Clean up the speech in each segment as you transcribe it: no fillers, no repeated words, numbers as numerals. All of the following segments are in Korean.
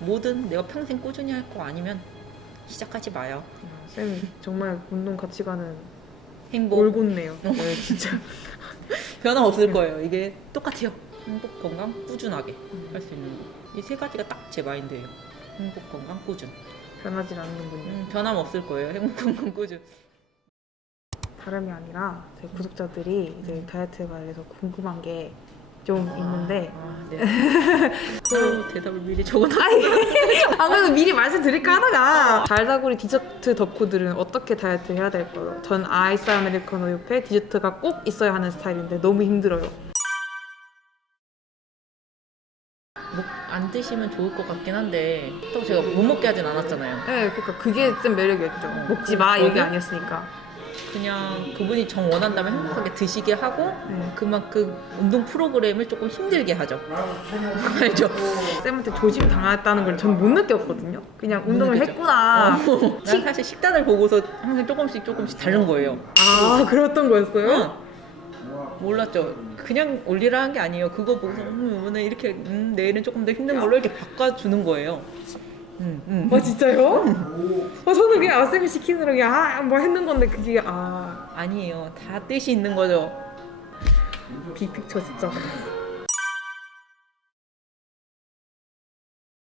뭐든 내가 평생 꾸준히 할 거 아니면 시작하지 마요. 쌤 정말 운동 같이 가는 행복 올곧네요. 네, 진짜. 변화 없을 거예요. 이게 똑같아요. 행복, 건강, 꾸준하게 할 수 있는 거. 이 세 가지가 딱 제 마인드예요. 행복, 건강, 꾸준. 변하지 않는군요. 변함 없을 거예요. 행복, 건강, 꾸준. 다름이 아니라 저희 구독자들이 이제 다이어트에 관해서 궁금한 게 좀 있는데 네. 대답을 미리 적어놨어요. 아 그래도 미리 말씀드릴까 하다가 달다구리 디저트 덕후들은 어떻게 다이어트 해야 될까요? 전 아이스 아메리카노 옆에 디저트가 꼭 있어야 하는 스타일인데 너무 힘들어요. 안 드시면 좋을 것 같긴 한데 또 제가 못 먹게 하진 않았잖아요. 네, 그러니까 그게 좀 매력이었죠. 먹지 마 저는 얘기 아니었으니까. 그냥 그분이 정 원한다면 행복하게 드시게 하고 네. 그만큼 운동 프로그램을 조금 힘들게 하죠. 알죠? 쌤한테 조심 당했다는 걸 전 못 느꼈거든요. 그냥 못 운동을 느꼈죠. 했구나. 난 사실 식단을 보고서 항상 조금씩 다른 거예요. 아 그랬던 거였어요? 몰랐죠. 그냥 올리라 한 게 아니에요. 그거 보고서 오늘 이렇게 내일은 조금 더 힘든 걸로 이렇게 바꿔주는 거예요. 아 진짜요? 저는 그냥 쌤이 시키느라 그냥 뭐 했는 건데 그게 아니에요. 다 뜻이 있는 거죠. 빅픽처 진짜.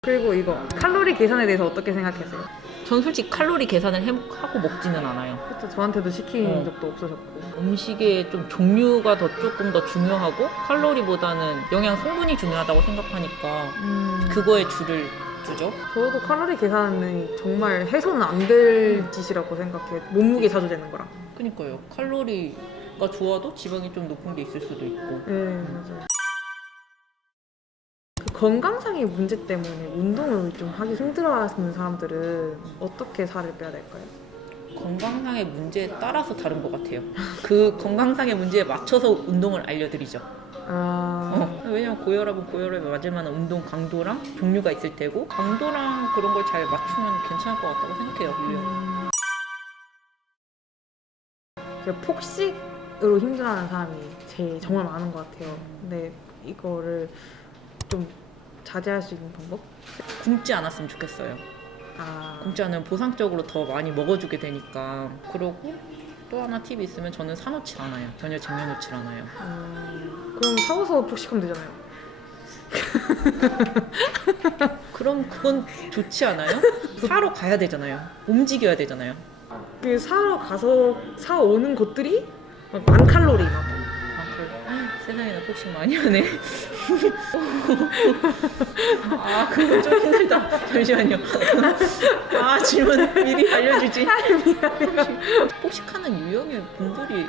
그리고 이거 칼로리 계산에 대해서 어떻게 생각하세요? 전 솔직히 칼로리 계산을 하고 먹지는 않아요. 그렇죠. 저한테도 시킨 적도 없으셨고. 음식의 좀 종류가 조금 더 중요하고 칼로리보다는 영양 성분이 중요하다고 생각하니까 그거에 줄을 주죠. 저도 칼로리 계산은 정말 해서는 안 될 짓이라고 생각해요. 몸무게 자주 재는 거랑. 그러니까요. 칼로리가 좋아도 지방이 좀 높은 게 있을 수도 있고. 네 맞아요. 그 건강상의 문제 때문에 운동을 좀 하기 힘들어하는 사람들은 어떻게 살을 빼야 될까요? 건강상의 문제에 따라서 다른 것 같아요. 그 건강상의 문제에 맞춰서 운동을 알려드리죠. 왜냐면 고혈압은 고혈압에 맞을 만한 운동 강도랑 종류가 있을 테고 강도랑 그런 걸 잘 맞추면 괜찮을 것 같다고 생각해요. 폭식으로 힘들어하는 사람이 제일 정말 많은 것 같아요. 근데 이거를 좀 자제할 수 있는 방법? 굶지 않았으면 좋겠어요. 굶지 않으면 보상적으로 더 많이 먹어주게 되니까. 그러고 또 하나 팁이 있으면 저는 사놓질 않아요. 전혀 쟁여놓질 않아요. 그럼 사고서 폭식하면 되잖아요. 그럼 그건 좋지 않아요? 사러 가야 되잖아요. 움직여야 되잖아요. 그 사러 가서 사오는 것들이 막 1000칼로리 막. 세상에나 폭식 많이 하네. 그건 좀 힘들다. 잠시만요. 질문 미리 알려주지. 폭식하는 유형의 분들이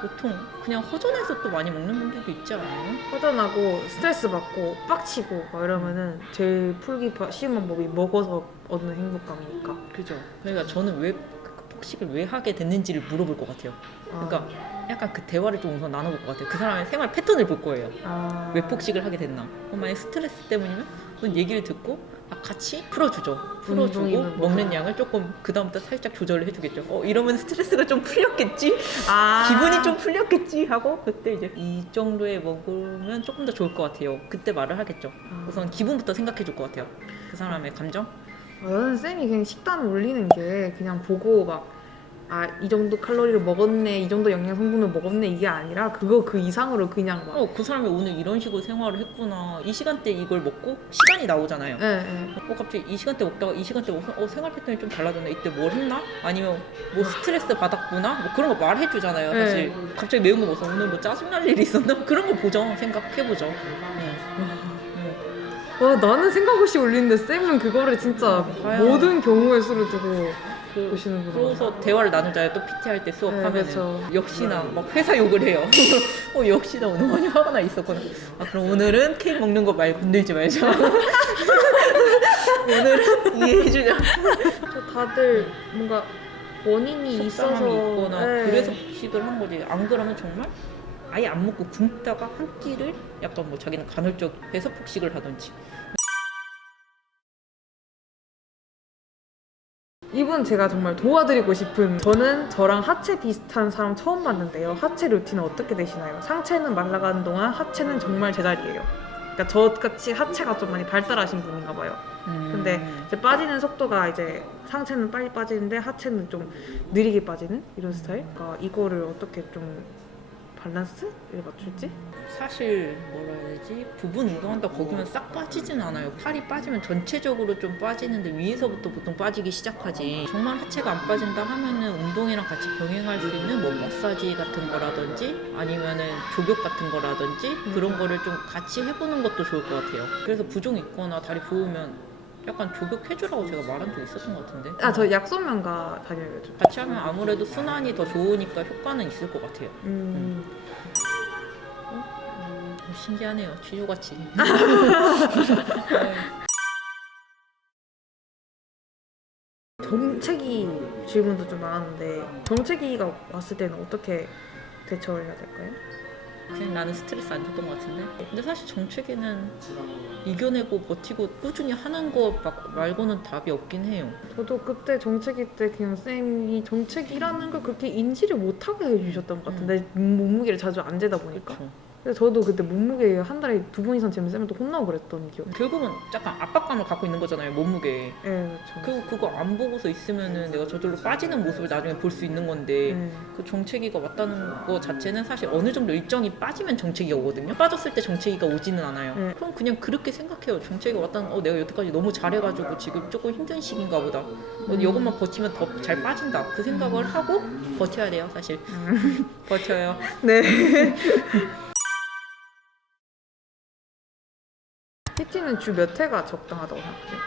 보통 그냥 허전해서 또 많이 먹는 분들도 있지 않아요? 허전하고 스트레스 받고 빡치고 막 이러면은 제일 풀기 쉬운 방법이 먹어서 얻는 행복감이니까. 그죠. 그러니까 저는 왜 폭식을 왜 하게 됐는지를 물어볼 것 같아요. 그러니까 약간 그 대화를 좀 우선 나눠볼 것 같아요. 그 사람의 생활 패턴을 볼 거예요. 왜 폭식을 하게 됐나. 만약에 스트레스 때문이면 그건 얘기를 듣고 같이 풀어주고 먹는 양을 조금 그 다음부터 살짝 조절을 해주겠죠. 이러면 스트레스가 좀 풀렸겠지? 기분이 좀 풀렸겠지? 하고 그때 이제 이 정도에 먹으면 조금 더 좋을 것 같아요. 그때 말을 하겠죠. 우선 기분부터 생각해 줄 것 같아요. 그 사람의 감정? 나는 쌤이 그냥 식단 올리는 게 그냥 보고 막 이 정도 칼로리를 먹었네, 이 정도 영양 성분을 먹었네 이게 아니라 그 이상으로 그냥 막 그 사람이 오늘 이런 식으로 생활을 했구나. 이 시간대 이걸 먹고 시간이 나오잖아요. 네. 갑자기 이 시간대 먹다가 이 시간대 먹어서 생활 패턴이 좀 달라졌네. 이때 뭘 했나? 아니면 뭐 스트레스 받았구나? 뭐 그런 거 말해주잖아요. 사실 갑자기 매운 거 먹어서 오늘 뭐 짜증날 일이 있었나? 그런 거 보죠. 생각해보죠. 와 나는 생각 없이 올리는데 쌤은 그거를 진짜 모든 경우의 수를 두고 보시는구나. 그래서 대화를 나누잖아요. 또 PT 할 때 수업하면 그렇죠. 역시나 막 회사 욕을 해요. 역시나 오늘 많이 화가 나 있었거든. 그럼 오늘은 케이크 먹는 거 말고 건들지 말자. 오늘은 이해해주자. 다들 뭔가 원인이 있어서 있거나 그래서 폭식을 한 거지. 안 그러면 정말 아예 안 먹고 굶다가 한 끼를 약간 뭐 자기는 간헐적해서 폭식을 하든지. 이분 제가 정말 도와드리고 싶은, 저는 저랑 하체 비슷한 사람 처음 봤는데요. 하체 루틴은 어떻게 되시나요? 상체는 말라가는 동안 하체는 정말 제자리예요. 그러니까 저같이 하체가 좀 많이 발달하신 분인가 봐요. 근데 이제 빠지는 속도가 이제 상체는 빨리 빠지는데 하체는 좀 느리게 빠지는 이런 스타일. 그러니까 이거를 어떻게 좀 밸런스를 맞출지? 사실 뭐라 해야 되지? 부분 운동한다 거기면 싹 빠지진 않아요. 팔이 빠지면 전체적으로 좀 빠지는데 위에서부터 보통 빠지기 시작하지. 정말 하체가 안 빠진다 하면은 운동이랑 같이 병행할 수 있는 뭐 마사지 같은 거라든지 아니면은 조격 같은 거라든지 그런 거를 좀 같이 해보는 것도 좋을 것 같아요. 그래서 부종 있거나 다리 부으면 약간 조격해주라고 제가 말한 적 있었던 것 같은데. 아, 저 약소면과 다녀요. 좀. 같이 하면 아무래도 순환이 더 좋으니까 효과는 있을 것 같아요. 신기하네요. 취조같이. 정체기 질문도 좀 나왔는데 정체기가 왔을 때는 어떻게 대처를 해야 될까요? 그냥 나는 스트레스 안 줬던 것 같은데. 근데 사실 정체기는 이겨내고 버티고 꾸준히 하는 거 말고는 답이 없긴 해요. 저도 그때 정체기 때 그냥 쌤이 정체기라는 걸 그렇게 인지를 못하게 해주셨던 것 같은데 몸무게를 자주 안 재다 보니까. 그쵸. 그래서 저도 그때 몸무게 한 달에 2번 이상 재면 쌤한테 혼나고 그랬던 기억. 결국은 약간 압박감을 갖고 있는 거잖아요, 몸무게에. 네, 그렇죠. 그거 안 보고서 있으면은 내가 저절로 빠지는 모습을 나중에 볼 수 있는 건데 그 정체기가 왔다는 거 자체는 사실 어느 정도 일정이 빠지면 정체기가 오거든요. 빠졌을 때 정체기가 오지는 않아요. 네. 그럼 그냥 그렇게 생각해요. 정체기가 왔다는 내가 여태까지 너무 잘해가지고 지금 조금 힘든 시기인가 보다. 이것만 버티면 더 잘 빠진다. 그 생각을 하고 버텨야 돼요, 사실. 버텨요. 네. PT는 주 몇 회가 적당하다고 생각해요?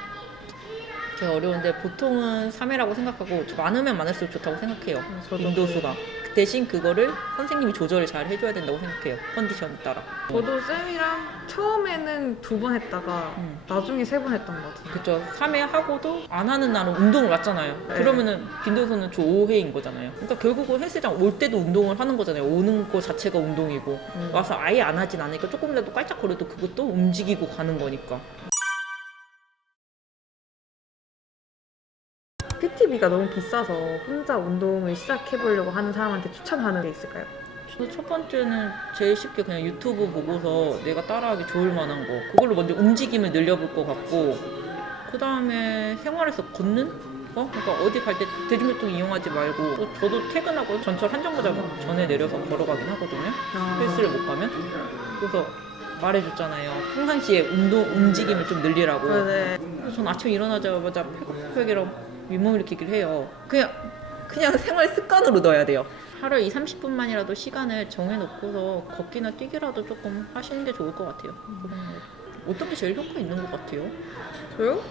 되게 어려운데 보통은 3회라고 생각하고 많으면 많을수록 좋다고 생각해요. 저도 빈도수가. 대신 그거를 선생님이 조절을 잘 해줘야 된다고 생각해요. 컨디션에 따라. 저도 쌤이랑 처음에는 2번 했다가 나중에 3번 했던 것 같은데. 그쵸. 3회 하고도 안 하는 날은 운동을 왔잖아요. 네. 그러면은 빈도수는 주 5회인 거잖아요. 그러니까 결국은 헬스장 올 때도 운동을 하는 거잖아요. 오는 거 자체가 운동이고 와서 아예 안 하진 않으니까 조금이라도 깔짝거려도 그것도 움직이고 가는 거니까. PT비가 너무 비싸서 혼자 운동을 시작해보려고 하는 사람한테 추천하는 게 있을까요? 저도 첫 번째는 제일 쉽게 그냥 유튜브 보고서 내가 따라하기 좋을 만한 거 그걸로 먼저 움직임을 늘려볼 것 같고 그 다음에 생활에서 걷는 거? 그러니까 어디 갈 때 대중교통 이용하지 말고 또 저도 퇴근하고 전철 한 정거장 전에 내려서 걸어가긴 하거든요. 헬스를 못 가면. 그래서 말해줬잖아요. 평상시에 움직임을 좀 늘리라고. 네. 그래서 전 아침에 일어나자마자 팩이랑 윗몸 일으키기를 해요. 그냥 생활 습관으로 넣어야 돼요. 하루에 30분만이라도 시간을 정해놓고서 걷기나 뛰기라도 조금 하시는 게 좋을 것 같아요. 어떤 게 제일 효과 있는 것 같아요? 저요?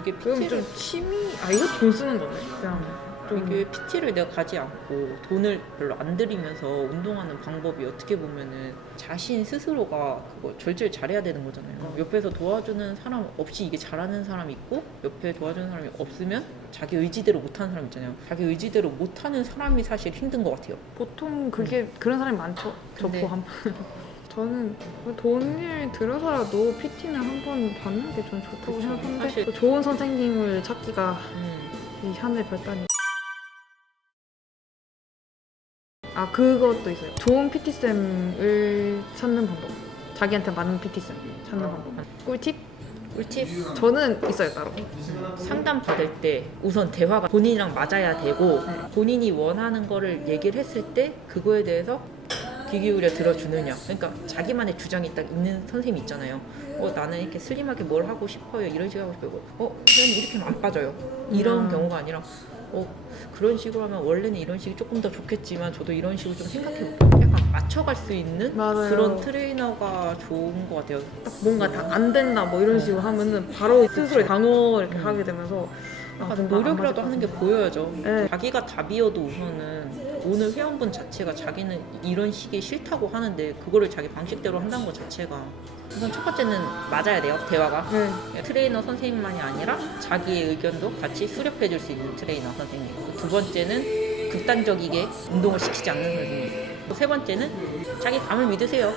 이게 그럼 좀 취미? 이거 돈 쓰는 거네. 그냥 이게 PT를 내가 가지 않고 돈을 별로 안 들이면서 운동하는 방법이 어떻게 보면은 자신 스스로가 그거 절제를 잘해야 되는 거잖아요. 옆에서 도와주는 사람 없이 이게 잘하는 사람이 있고 옆에 도와주는 사람이 없으면 자기 의지대로 못하는 사람 있잖아요. 자기 의지대로 못하는 사람이 사실 힘든 것 같아요. 보통 그런 사람이 많죠. 저 근데- 포함. 저는 돈을 들여서라도 PT는 한 번 받는 게 좀 좋다고 그쵸. 생각하는데 사실- 또 좋은 선생님을 찾기가 이 하늘의 별따니. 그것도 있어요. 좋은 PT쌤을 찾는 방법. 자기한테 맞는 PT쌤 찾는 방법. 꿀팁? 꿀팁? 저는 있어요, 따로. 상담 받을 때 우선 대화가 본인이랑 맞아야 되고 네. 본인이 원하는 거를 얘기를 했을 때 그거에 대해서 귀 기울여 들어주느냐. 그러니까 자기만의 주장이 딱 있는 선생님이 있잖아요. 나는 이렇게 슬림하게 뭘 하고 싶어요. 이런 식으로 하고 싶어요. 선생님 이렇게 하면 안 빠져요. 이런 경우가 아니라 그런 식으로 하면 원래는 이런 식이 조금 더 좋겠지만 저도 이런 식으로 좀 생각해볼게요. 약간 맞춰갈 수 있는 맞아요. 그런 트레이너가 좋은 것 같아요. 딱 뭔가 다 안 된다 뭐 이런 식으로 하면은 바로 스스로의 방어 이렇게 하게 되면서 약간 노력이라도 하는 게 보여야죠. 네. 자기가 답이어도 우선은 오늘 회원분 자체가 자기는 이런 식이 싫다고 하는데 그거를 자기 방식대로 한다는 것 자체가 우선 첫 번째는 맞아야 돼요. 대화가. 네. 트레이너 선생님만이 아니라 자기의 의견도 같이 수렴해 줄 수 있는 트레이너 선생님. 두 번째는 극단적이게 운동을 시키지 않는 선생님. 세 번째는 자기 감을 믿으세요.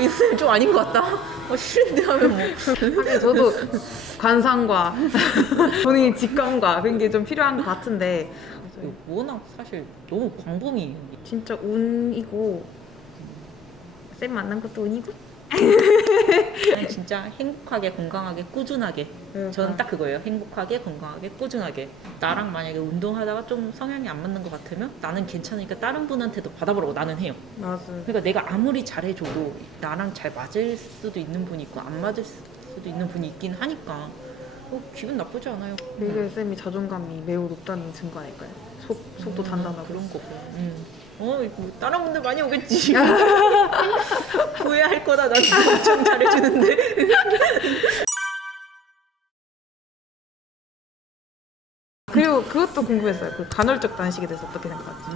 이 선생님 좀 아닌 것 같다. 싫은데 하면 뭐. 하긴 저도 관상과 본인의 직감과 그런 게 좀 필요한 것 같은데 워낙 사실 너무 광범위해요. 진짜 운이고 쌤 만난 것도 운이고. 그냥 진짜 행복하게 건강하게 꾸준하게 그러니까. 저는 딱 그거예요. 행복하게 건강하게 꾸준하게. 나랑 만약에 운동하다가 좀 성향이 안 맞는 것 같으면 나는 괜찮으니까 다른 분한테도 받아보라고 나는 해요. 맞아. 그러니까 내가 아무리 잘해줘도 나랑 잘 맞을 수도 있는 분이 있고 안 맞을 수도 있는 분이 있긴 하니까 기분 나쁘지 않아요. 되게 쌤이 자존감이 매우 높다는 증거 아닐까요? 속도 단단하고. 그런 거고. 이거 다른 분들 많이 오겠지. 후회할 거다. 나 진짜 엄청 잘해주는데. 그리고 그것도 궁금했어요. 그 간헐적 단식에 대해서 어떻게 생각하지?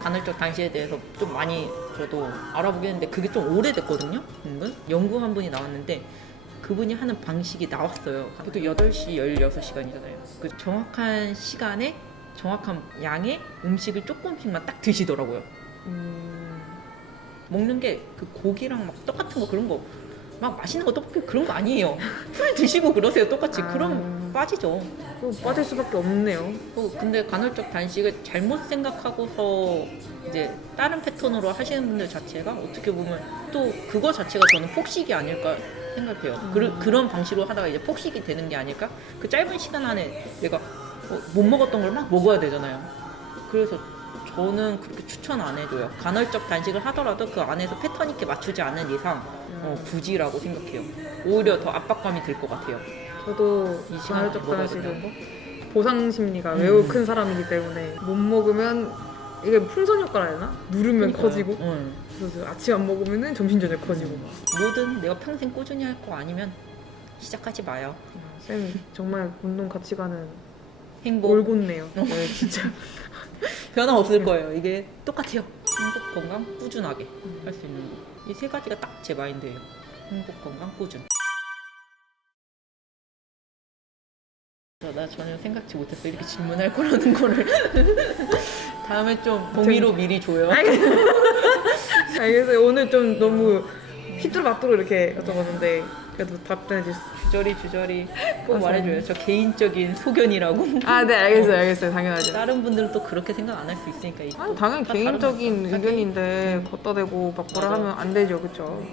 간헐적 단식에 대해서 좀 많이 저도 알아보긴 했는데 그게 좀 오래됐거든요. 연구 한 분이 나왔는데 그분이 하는 방식이 나왔어요. 그것도 8시, 16시간이잖아요. 그 정확한 시간에 정확한 양의 음식을 조금씩만 딱 드시더라고요. 먹는 게 그 고기랑 막 똑같은 거 그런 거 막 맛있는 거 떡볶이 그런 거 아니에요. 풀 드시고 그러세요 똑같이. 그럼 빠지죠. 빠질 수밖에 없네요. 근데 간헐적 단식을 잘못 생각하고서 이제 다른 패턴으로 하시는 분들 자체가 어떻게 보면 또 그거 자체가 저는 폭식이 아닐까 생각해요. 그런 방식으로 하다가 이제 폭식이 되는 게 아닐까? 그 짧은 시간 안에 내가 못 먹었던 걸 막 먹어야 되잖아요. 그래서 저는 그렇게 추천 안 해줘요. 간헐적 단식을 하더라도 그 안에서 패턴 있게 맞추지 않는 이상 굳이라고 생각해요. 오히려 더 압박감이 들 것 같아요. 저도 이 시간에 간헐적 먹어야 단식은 된다는 보상 심리가 매우 큰 사람이기 때문에 못 먹으면 이게 풍선 효과라 해야 되나? 누르면 그러니까요. 커지고 그래서 아침 안 먹으면 점심 저녁 커지고 뭐든 내가 평생 꾸준히 할 거 아니면 시작하지 마요. 쌤 정말 운동 가치관은 행복 올곧네요. 네, 진짜. 변화 없을 거예요. 이게 똑같아요. 행복, 건강, 꾸준하게 할 수 있는 거. 이 세 가지가 딱 제 마인드예요. 행복, 건강, 꾸준. 나 전혀 생각지 못했어. 이렇게 질문할 거라는 거를. 다음에 좀 동의로 미리 줘요. 알겠어요. 오늘 좀 너무 휘뚜루마뚜루 이렇게 여쭤봤는데 그래도 답변해 주셨어요. 주저리 꼭 감사합니다. 말해줘요. 저 개인적인 소견이라고. 아, 네, 알겠어요. 당연하죠. 다른 분들은 또 그렇게 생각 안 할 수 있으니까. 이거 아니, 당연히 다 다른 개인적인 거죠. 의견인데 걷다 대고 막 뭐라 맞아. 하면 안 되죠, 그렇죠?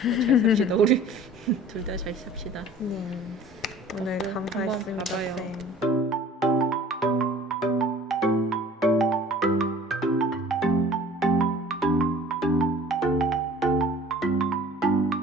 잘 삽시다. 우리 둘 다 잘 삽시다. 네. 오늘 한번 감사했습니다, 봐봐요. 쌤.